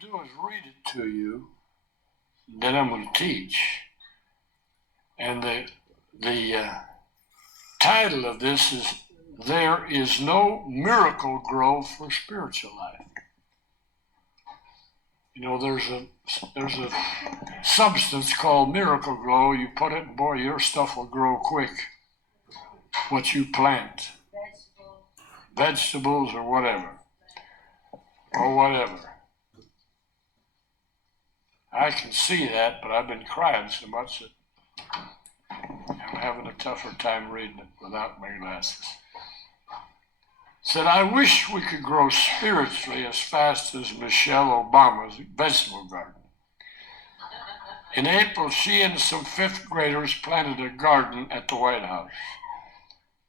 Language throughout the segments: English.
to do is read it to you, then I'm going to teach. And the title of this is, There is No Miracle Grow for Spiritual Life. You know, there's a substance called Miracle-Gro. You put it, and boy, your stuff will grow quick. What you plant. Vegetables or whatever. I can see that, but I've been crying so much that I'm having a tougher time reading it without my glasses. Said, I wish we could grow spiritually as fast as Michelle Obama's vegetable garden. In April, she and some fifth graders planted a garden at the White House.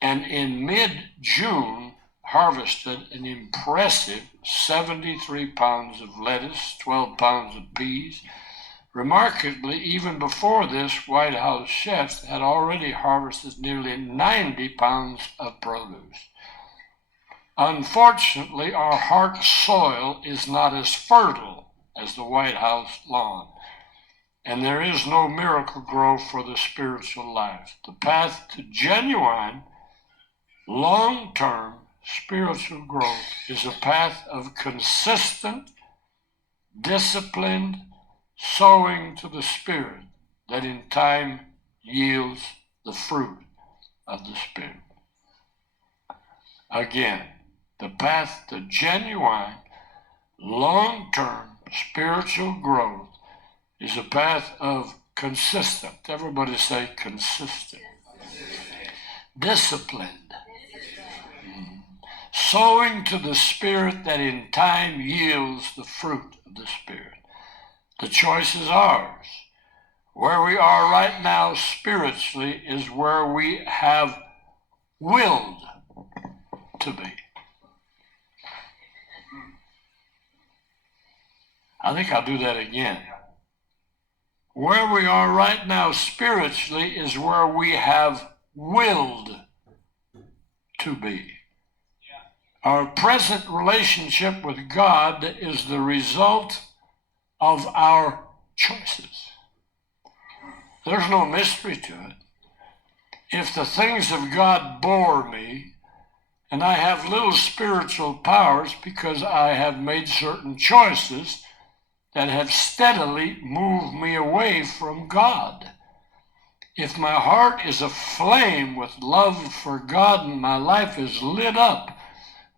And in mid-June, harvested an impressive 73 pounds of lettuce, 12 pounds of peas. Remarkably, even before this, White House chefs had already harvested nearly 90 pounds of produce. Unfortunately, our heart soil is not as fertile as the White House lawn, and there is no Miracle-Gro for the spiritual life. The path to genuine, long-term spiritual growth is a path of consistent, disciplined sowing to the Spirit that in time yields the fruit of the Spirit. Again, the path to genuine, long-term spiritual growth is a path of consistent. Everybody say consistent. Disciplined. Sowing to the Spirit that in time yields the fruit of the Spirit. The choice is ours. Where we are right now spiritually is where we have willed to be. I think I'll do that again. Where we are right now spiritually is where we have willed to be. Our present relationship with God is the result of our choices. There's no mystery to it. If the things of God bore me, and I have little spiritual powers because I have made certain choices that have steadily moved me away from God. If my heart is aflame with love for God and my life is lit up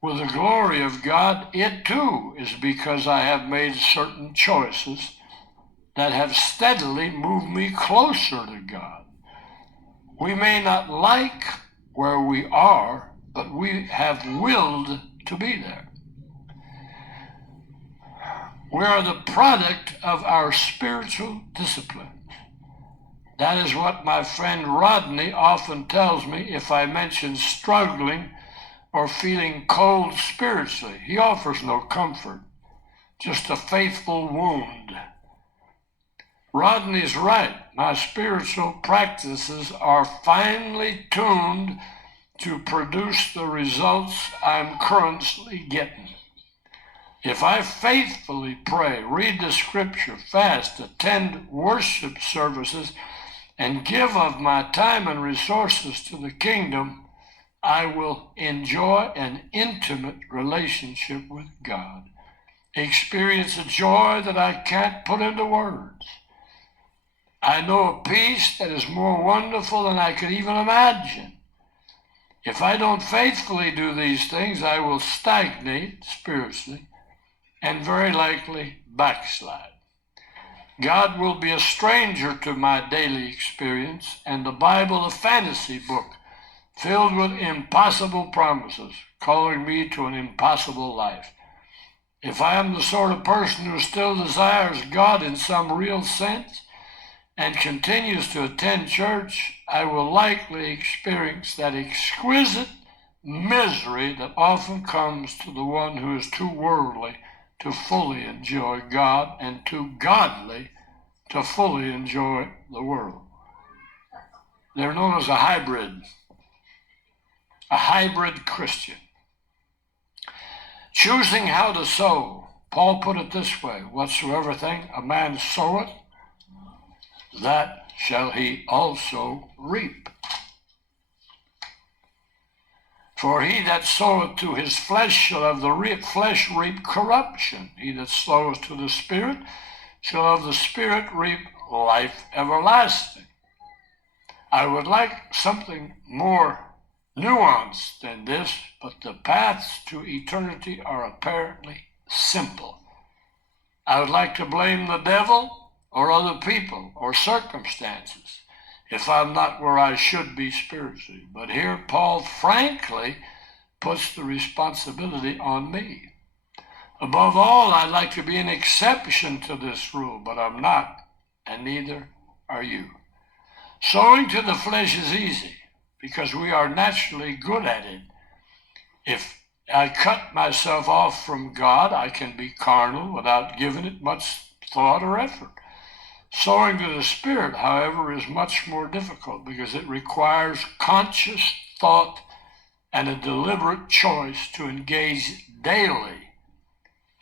with the glory of God, it too is because I have made certain choices that have steadily moved me closer to God. We may not like where we are, but we have willed to be there. We are the product of our spiritual disciplines. That is what my friend Rodney often tells me if I mention struggling or feeling cold spiritually. He offers no comfort, just a faithful wound. Rodney's right. My spiritual practices are finely tuned to produce the results I'm currently getting. If I faithfully pray, read the scripture, fast, attend worship services, and give of my time and resources to the kingdom, I will enjoy an intimate relationship with God, experience a joy that I can't put into words. I know a peace that is more wonderful than I could even imagine. If I don't faithfully do these things, I will stagnate spiritually and very likely backslide. God will be a stranger to my daily experience, and the Bible a fantasy book filled with impossible promises, calling me to an impossible life. If I am the sort of person who still desires God in some real sense and continues to attend church, I will likely experience that exquisite misery that often comes to the one who is too worldly to fully enjoy God and too godly to fully enjoy the world. They're known as a hybrid Christian. Choosing how to sow Paul put it this way, whatsoever thing a man soweth, that shall he also reap. For he that soweth to his flesh shall of the flesh reap corruption. He that soweth to the Spirit shall of the Spirit reap life everlasting. I would like something more nuanced than this, but the paths to eternity are apparently simple. I would like to blame the devil or other people or circumstances if I'm not where I should be spiritually. But here Paul frankly puts the responsibility on me. Above all, I'd like to be an exception to this rule, but I'm not, and neither are you. Sowing to the flesh is easy because we are naturally good at it. If I cut myself off from God, I can be carnal without giving it much thought or effort. Sowing to the Spirit, however, is much more difficult because it requires conscious thought and a deliberate choice to engage daily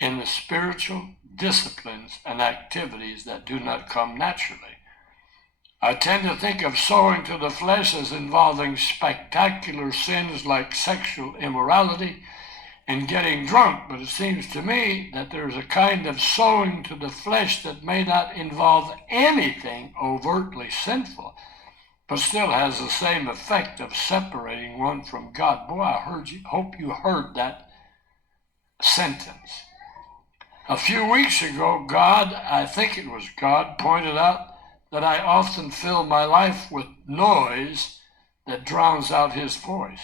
in the spiritual disciplines and activities that do not come naturally. I tend to think of sowing to the flesh as involving spectacular sins like sexual immorality and getting drunk, but it seems to me that there's a kind of sowing to the flesh that may not involve anything overtly sinful, but still has the same effect of separating one from God. Boy, hope you heard that sentence. A few weeks ago, I think it was God, pointed out that I often fill my life with noise that drowns out his voice.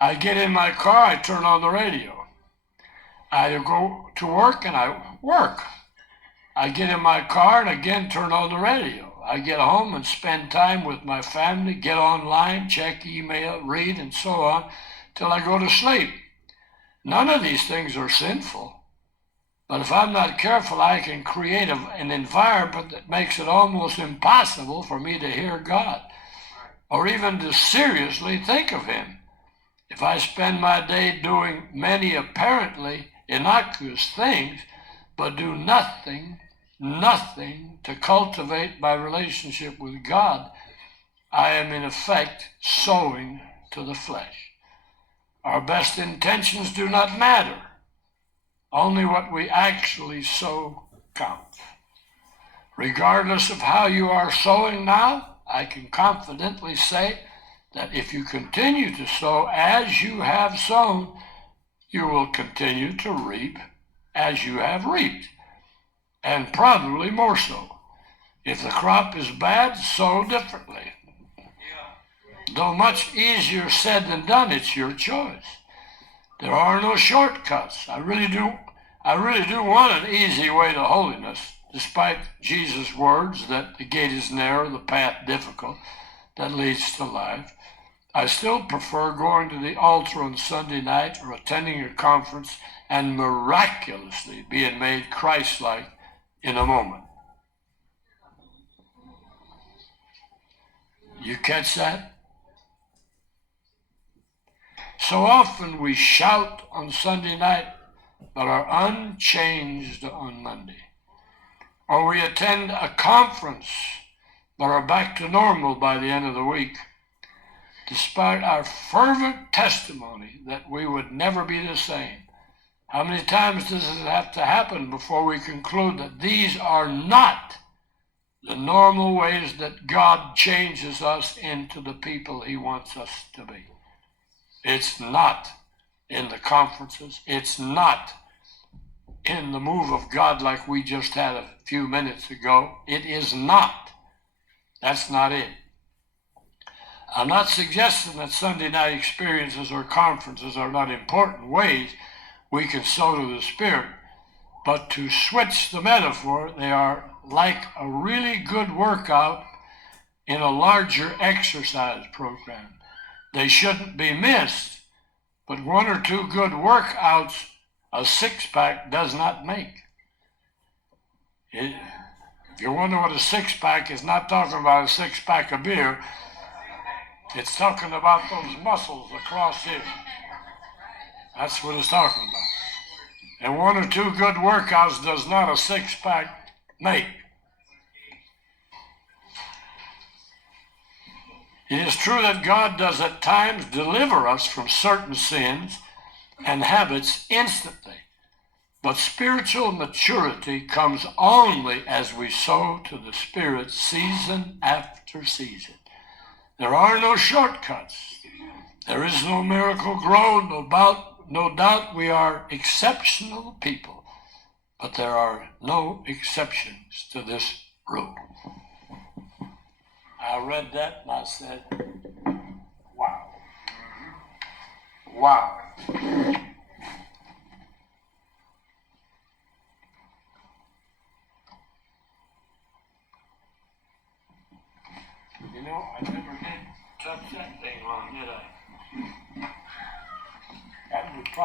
I get in my car, I turn on the radio. I go to work and I work. I get in my car and again turn on the radio. I get home and spend time with my family, get online, check email, read, and so on, till I go to sleep. None of these things are sinful. But if I'm not careful, I can create an environment that makes it almost impossible for me to hear God or even to seriously think of him. If I spend my day doing many apparently innocuous things, but do nothing to cultivate my relationship with God, I am in effect sowing to the flesh. Our best intentions do not matter. Only what we actually sow counts. Regardless of how you are sowing now, I can confidently say that if you continue to sow as you have sown, you will continue to reap as you have reaped, and probably more so. If the crop is bad, sow differently. Though much easier said than done, it's your choice. There are no shortcuts. I really do want an easy way to holiness, despite Jesus' words that the gate is narrow, the path difficult, that leads to life. I still prefer going to the altar on Sunday night or attending a conference and miraculously being made Christ-like in a moment. You catch that? So often we shout on Sunday night, but are unchanged on Monday. Or we attend a conference, but are back to normal by the end of the week, despite our fervent testimony that we would never be the same. How many times does it have to happen before we conclude that these are not the normal ways that God changes us into the people he wants us to be? It's not in the conferences. It's not in the move of God like we just had a few minutes ago. It is not. That's not it. I'm not suggesting that Sunday night experiences or conferences are not important ways we can sow to the Spirit, but to switch the metaphor, they are like a really good workout in a larger exercise program. They shouldn't be missed, but one or two good workouts a six-pack does not make. If you wonder what a six-pack is, not talking about a six-pack of beer. It's talking about those muscles across here. That's what it's talking about. And one or two good workouts does not a six-pack make. It is true that God does at times deliver us from certain sins and habits instantly, but spiritual maturity comes only as we sow to the Spirit season after season. There are no shortcuts. There is no miracle grown. No doubt we are exceptional people, but there are no exceptions to this rule. I read that and I said, wow. Wow.